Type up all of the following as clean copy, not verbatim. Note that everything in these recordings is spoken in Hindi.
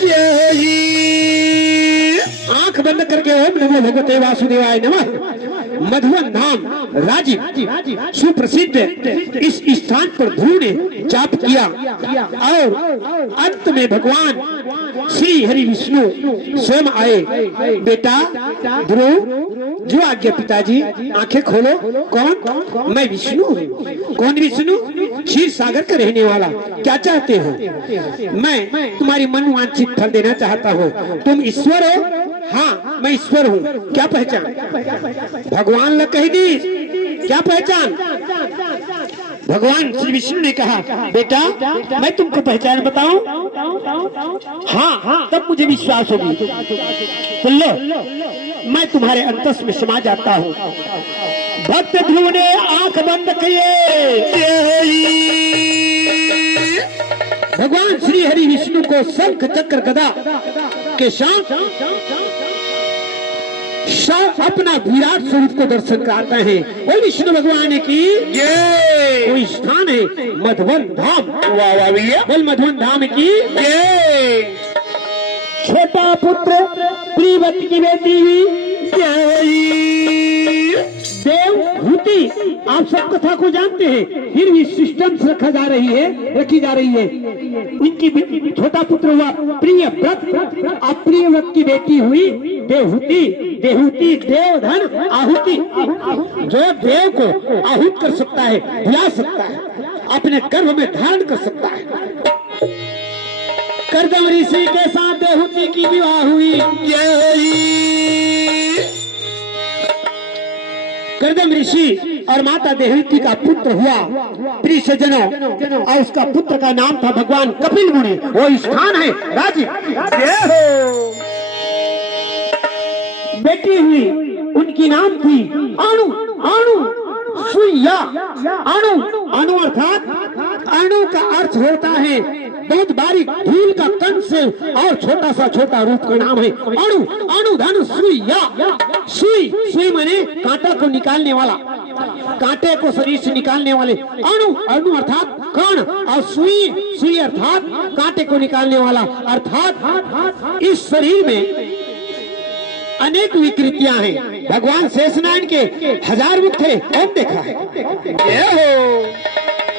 जय ही। आंख बंद करके ओम नमो भगवते वासुदेवाय नमः मधुवन धाम राजीव सुप्रसिद्ध इस स्थान पर ध्रुव ने जाप किया और अंत में भगवान श्री हरि विष्णु स्वयं आए। बेटा ध्रुव, जो आज्ञा पिताजी। आंखें खोलो। कौन? मैं विष्णु हूँ। कौन विष्णु? क्षीर सागर का रहने वाला। क्या चाहते हो? मैं तुम्हारी मन वांछित फल देना चाहता हूँ। तुम ईश्वर हो? हाँ, मैं ईश्वर हूँ। क्या पहचान? भगवान ने कह दी। क्या पहचान? भगवान श्री विष्णु ने कहा, बेटा मैं तुमको पहचान बताऊं? हाँ, तब मुझे विश्वास होगी। तो लो, मैं तुम्हारे अंतस में समा जाता हूँ। भक्त ध्रुव ने आंख बंद किए। भगवान श्री हरि विष्णु को शंख चक्र गदा के साथ अपना विराट स्वरूप को दर्शन कराते हैं। वो विष्णु भगवान की कोई स्थान है मधुवन धाम। बोल मधुवन धाम की। छोटा पुत्र प्रियवती की बेटी देवहूति। आप सब कथा को जानते हैं, फिर भी सिस्टम रखी जा रही है। उनकी छोटा पुत्र हुआ प्रियव्रत, अप्रियव्रत की बेटी हुई देवहूति। देवहूति देव धन आहुति, जो देव को आहूत कर सकता है, बुला सकता है, अपने गर्भ में धारण कर सकता है। कर्दम ऋषि के साथ देवहूति की विवाह हुई। कर्दम ऋषि और माता देवहूति का पुत्र हुआ प्रिय सज्जनों, और उसका पुत्र का नाम था भगवान कपिल मुनि। वो स्थान है राजीव। बेटी हुई, उनकी नाम थी अनुसुईया। अणु अर्थात, अणु का अर्थ होता है बहुत बारीक धूल का कण से और छोटा सा छोटा रूप का नाम है अणु धन सुईया। सुई माने कांटा को निकालने वाला, कांटे को शरीर से निकालने वाले। अणु अर्थात कण, और सुई अर्थात कांटे को निकालने वाला। अर्थात इस शरीर में अनेक विकृतियां हैं। भगवान शेषनारायण के 1000 मुख थे, कौन देखा है?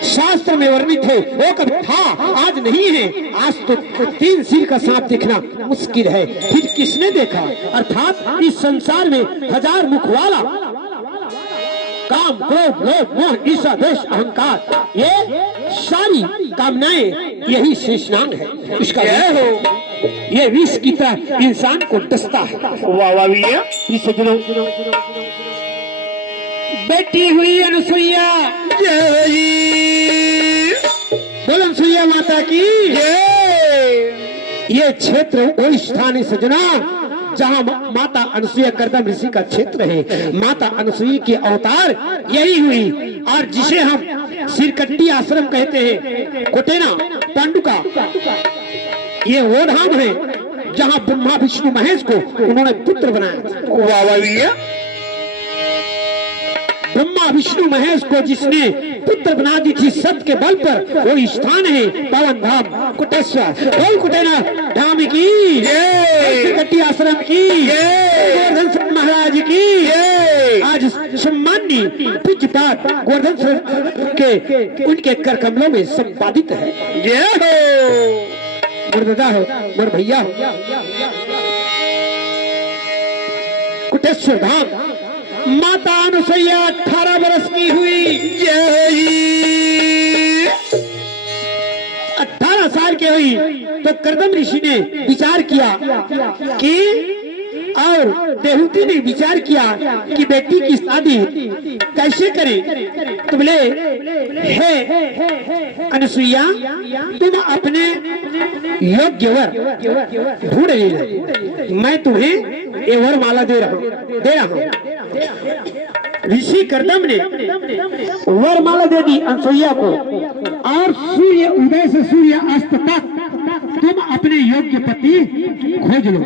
शास्त्र में वर्णित है, वो कभी था, आज नहीं है। आज तो 3 सिर का सांप देखना मुश्किल है, फिर किसने देखा? अर्थात इस संसार में 1000 मुख वाला काम, क्रोध, लोभ, मोह, ईर्ष्या, द्वेष, अहंकार, ये सारी कामनाएं यही शेषनाग है। इसका ये विष की तरह इंसान को डसता है। बेटी हुई अनुसुईया। बोल अनुसुईया माता की। ये क्षेत्र वो स्थान है सजना जहाँ माता अनुसुईया कर्दम ऋषि का क्षेत्र है। माता अनुसुईया की अवतार यही हुई, और जिसे हम सिरकट्टी आश्रम कहते हैं, कोटेना पांडुका, ये वो धाम है जहाँ ब्रह्मा विष्णु महेश को उन्होंने पुत्र बनाया। ब्रह्मा विष्णु महेश को जिसने पुत्र बना दी थी सत्य के बल पर, वो स्थान है पावन धाम कुटेश्वर। बोल कुटेना धाम की, सिरकट्टी आश्रम की, गोवर्धन महाराज की। आज सम्मानी पूज्यपाद गोवर्धन के उनके कर कमलों में संपादित है। जय हो, गुरुदादा हो, गुरु भैया हो। कुटेश्वर धाम माता अनुसुईया 18 वर्ष की हुई। 18 साल की हुई तो कर्दम ऋषि ने विचार किया कि, और देवहूति ने विचार किया कि बेटी की शादी कैसे करें। तो बोले, हे अनुसुईया, तुम अपने योग्य वर ढूंढ लीजिए, मैं तुम्हें ये वर माला दे रहा हूँ। ऋषि कर्दम ने वरमाला दे दी अनुसुईया को, और सूर्य उदय से सूर्य अस्त तक तुम अपने योग्य पति खोज लो।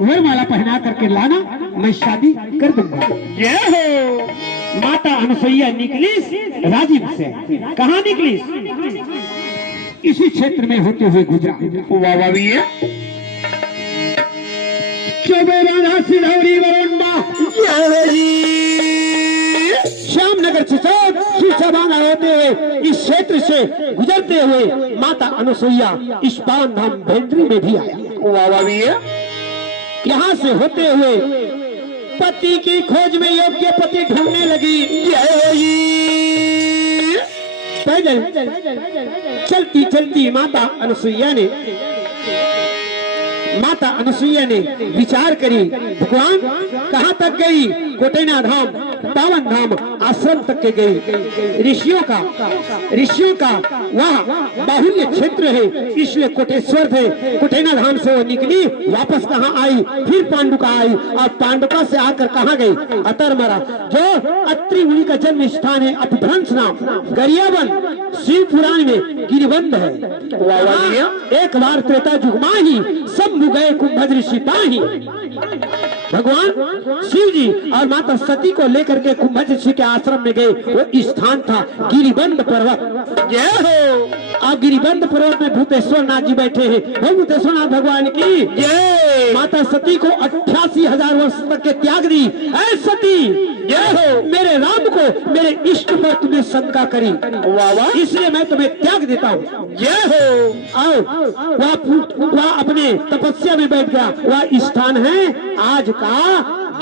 वरमाला पहना करके लाना, मैं शादी कर दूंगा। जय हो। माता अनुसुईया निकली राजीव से। कहाँ निकली? इसी क्षेत्र में होते हुए गुजरा। वाह वाह भैया। श्यामनगर शीशा बांधा होते हुए इस क्षेत्र से गुजरते हुए माता अनुसुईया इस पावन धाम भेंद्री में भी आया। वाह वाह भैया। यहाँ से होते हुए पति की खोज में योग्य पति ढूंढने लगी। पैदल चलती चलती माता अनुसुईया ने विचार करी, भगवान कहाँ तक गई? कोटेना धाम, पावन धाम, आश्रम तक के गई। ऋषियों का वह बाहुल्य क्षेत्र है, इसलिए कोटेश्वर थे। कोटेना धाम से वो निकली, वापस कहाँ आई? फिर पांडुका आई और पांडुका से आकर कहाँ गई? अतरमरा, जो अत्रि मुनि का जन्म स्थान है। अपभ्रंश नाम गरियाबंद शिव पुराण में गिरिबंद है। एक बार त्रेता युग ही सब गए कुंभज ऋषि ताही। भगवान शिव जी और माता सती को लेकर के कुंभज ऋषि के आश्रम में गए। वो स्थान था गिरिबंद पर्वत। जय हो। अब गिरिबंद पर्वत में भूतेश्वर नाथ जी बैठे हैं। वो भूतेश्वर नाथ भगवान की जय। माता सती को 88,000 वर्ष तक के त्याग दी। ऐ सती जय हो, मेरे राम को मेरे इष्ट पर तुमने शंका करी, इसलिए मैं तुम्हें त्याग देता हूँ। जय हो। आओ, वह अपने तपस्या में बैठ गया। वह स्थान है आज का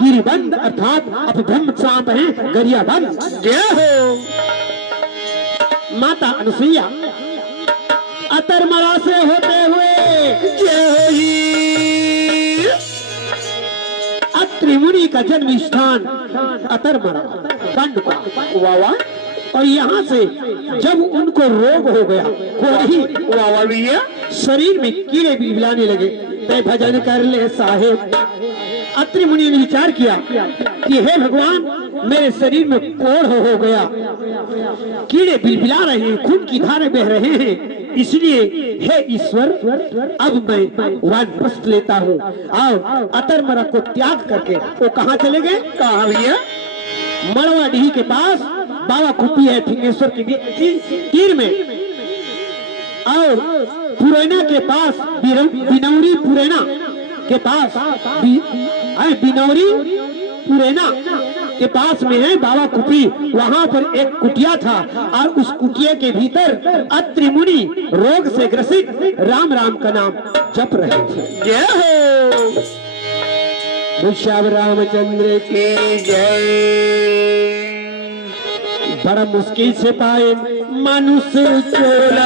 गिरिबंद अर्थात अपभ्रंश सांप है गरियाबंद। जय हो। माता अनुसुईया अतरमरा से होते हुए जय हो जी, अत्रि मुनि का जन्म स्थान अतरमरा पांडुका। वाह। और यहाँ से जब उनको रोग हो गया, शरीर में कीड़े भी बिलाने लगे, तय भजन कर ले साहेब। अत्रि मुनि ने विचार किया कि हे भगवान, मेरे शरीर में कोढ़ हो गया, कीड़े बिलबिला रहे हैं, खून की धारे बह रहे हैं, इसलिए हे ईश्वर, अब मैं वानप्रस्थ लेता हूँ। और अतरमरा को त्याग करके वो कहाँ चले गए? कहाँ भैया? मड़वाडीही के पास बाबा कुपी है, फिंगेश्वर के तीर में, और पुरैना के पास बिनौरी पुरैना के पास बिनौरी पुरैना के पास में है बाबा कुपी। वहाँ पर एक कुटिया था और उस कुटिया के भीतर अत्रि मुनि रोग से ग्रसित राम राम का नाम जप रहे थे। जय हो। श्याम रामचंद्र के जय। बड़ा मुश्किल से पाए मनुष्य चोला।